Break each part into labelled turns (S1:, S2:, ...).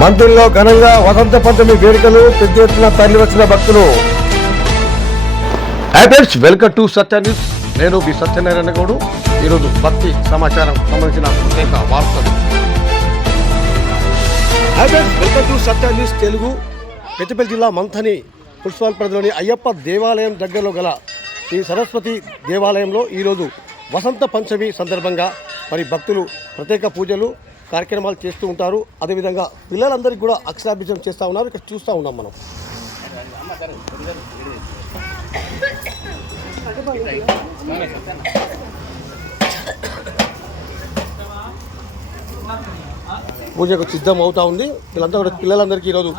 S1: మందిరంలో ఘనంగా వసంత పంచమి వేడుకలు పెద్ద ఎత్తున తరలి వచ్చిన భక్తులు. వెల్కమ్ టు సత్య న్యూస్ నేను మీ సత్యనారాయణ గౌడు. ఈరోజు భక్తి సమాచారం సంబంధించిన ప్రత్యేక వార్తలు. Welcome to Satya news Telugu Peddapalli జిల్లా మంథని మున్సిపల్ పరిధిలోని అయ్యప్ప దేవాలయం దగ్గరలో గల ఈ సరస్వతి దేవాలయంలో ఈరోజు వసంత పంచమి సందర్భంగా మరి భక్తులు ప్రత్యేక పూజలు కార్యక్రమాలు చేస్తూ ఉంటారు. అదేవిధంగా పిల్లలందరికీ కూడా అక్షరాభ్యాసం చేస్తూ ఉన్నారు. ఇక్కడ చూస్తూ ఉన్నాం మనం. పూజకు సిద్ధం అవుతా ఉంది. వీళ్ళంతా కూడా పిల్లలందరికీ ఈరోజు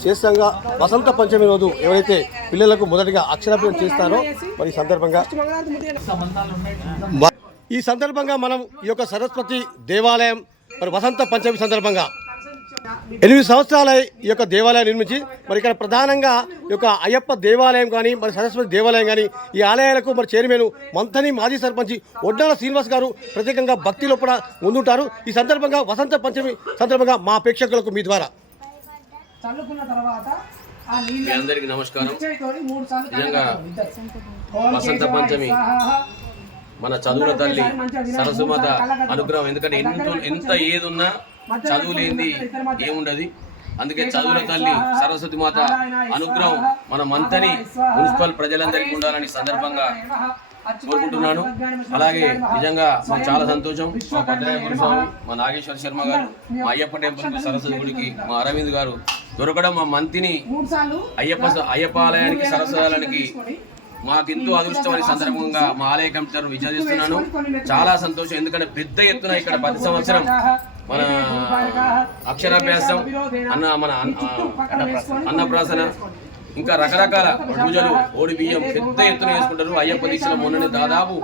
S1: శ్రేష్టంగా వసంత పంచమి రోజు ఎవరైతే పిల్లలకు మొదటిగా అక్షరాభ్యాసం చేస్తారో మరి సందర్భంగా ఈ సందర్భంగా మనం ఈ యొక్క సరస్వతి దేవాలయం మరి వసంత పంచమి సందర్భంగా. ఎనిమిది సంవత్సరాల ఈ యొక్క దేవాలయం నిర్మించి మరి ఇక్కడ ప్రధానంగా ఈ యొక్క అయ్యప్ప దేవాలయం కానీ మరి సరస్వతి దేవాలయం కానీ ఈ ఆలయాలకు మరి చైర్మన్ మంతని మాజీ సర్పంచ్ ఒడ్డాల శ్రీనివాస్ గారు ప్రత్యేకంగా భక్తిలో కూడా ముందుంటారు. ఈ సందర్భంగా వసంత పంచమి సందర్భంగా మా ప్రేక్షకులకు మీ ద్వారా.
S2: మీ అందరికీ నమస్కారం. నిజంగా వసంత పంచమి మన చదువుల తల్లి సరస్వమాత అనుగ్రహం. ఎందుకంటే ఎంత ఎంత ఏది ఉన్నా చదువు లేనిది ఏముండదు. అందుకే చదువుల తల్లి సరస్వతి మాత అనుగ్రహం మన మంతని మున్సిపల్ ప్రజలందరికీ ఉండాలని సందర్భంగా కోరుకుంటున్నాను. అలాగే నిజంగా మాకు చాలా సంతోషం. మా భద్రాయపుర స్వామి మా నాగేశ్వర శర్మ గారు మా అయ్యప్ప టెంపుల్ సరస్వతి గుడికి మా అరవింద్ గారు దొరకడం మా మంతిని అయ్యప్ప అయ్యప్ప ఆలయానికి సరస్వతాలయానికి మాకెంతో అదృష్టం అనే సందర్భంగా మా ఆలయ కమిటీ విజయిస్తున్నాను చాలా సంతోషం. ఎందుకంటే పెద్ద ఎత్తున ఇక్కడ ప్రతి సంవత్సరం మన అక్షరాభ్యాసం అన్న మన అన్న- అన్నప్రాసన ఇంకా రకరకాల పూజలు ఓడి బియ్యం పెద్ద ఎత్తున చేసుకుంటారు అయ్యప్ప దీక్షలో మొన్ననే దాదాపు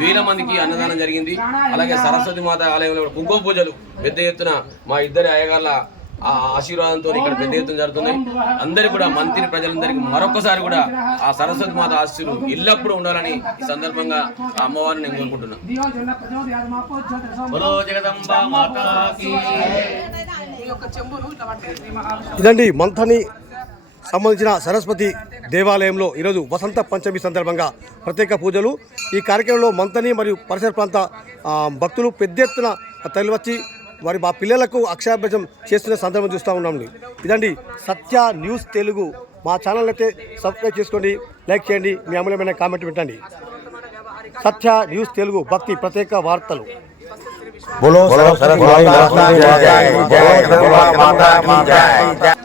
S2: వేల మందికి అన్నదానం జరిగింది. అలాగే సరస్వతి మాత ఆలయంలో కుంకుమ పూజలు పెద్ద ఎత్తున మా ఇద్దరి అయ్యగాళ్ళ ఆ ఆశీర్వాదంతో ఇక్కడ పెద్ద ఎత్తున జరుగుతున్నాయి. అందరికి కూడా మంత్రి ప్రజలందరికీ మరొకసారి కూడా ఆ సరస్వతి మాత ఆశీస్సులు ఎల్లప్పుడూ ఉండాలని ఈ సందర్భంగా ఆ అమ్మవారిని నేను కోరుకుంటున్నాను.
S1: ఇదండి మంథని సంబంధించిన సరస్వతి దేవాలయంలో ఈరోజు వసంత పంచమి సందర్భంగా ప్రత్యేక పూజలు. ఈ కార్యక్రమంలో మంతని మరియు పరిసర ప్రాంత భక్తులు పెద్ద ఎత్తున తరలి వచ్చి మరి మా పిల్లలకు అక్షరాభ్యాసం చేస్తున్న సందర్భం చూస్తూ ఉన్నాం ఇదండి సత్య న్యూస్ తెలుగు మా ఛానల్ అయితే సబ్స్క్రైబ్ చేసుకోండి లైక్ చేయండి మీ అమూల్యమైన కామెంట్ పెట్టండి సత్య న్యూస్ తెలుగు భక్తి ప్రత్యేక వార్తలు
S3: बोलो सरस्वती माता की जय जय जगदम्बा माता की जय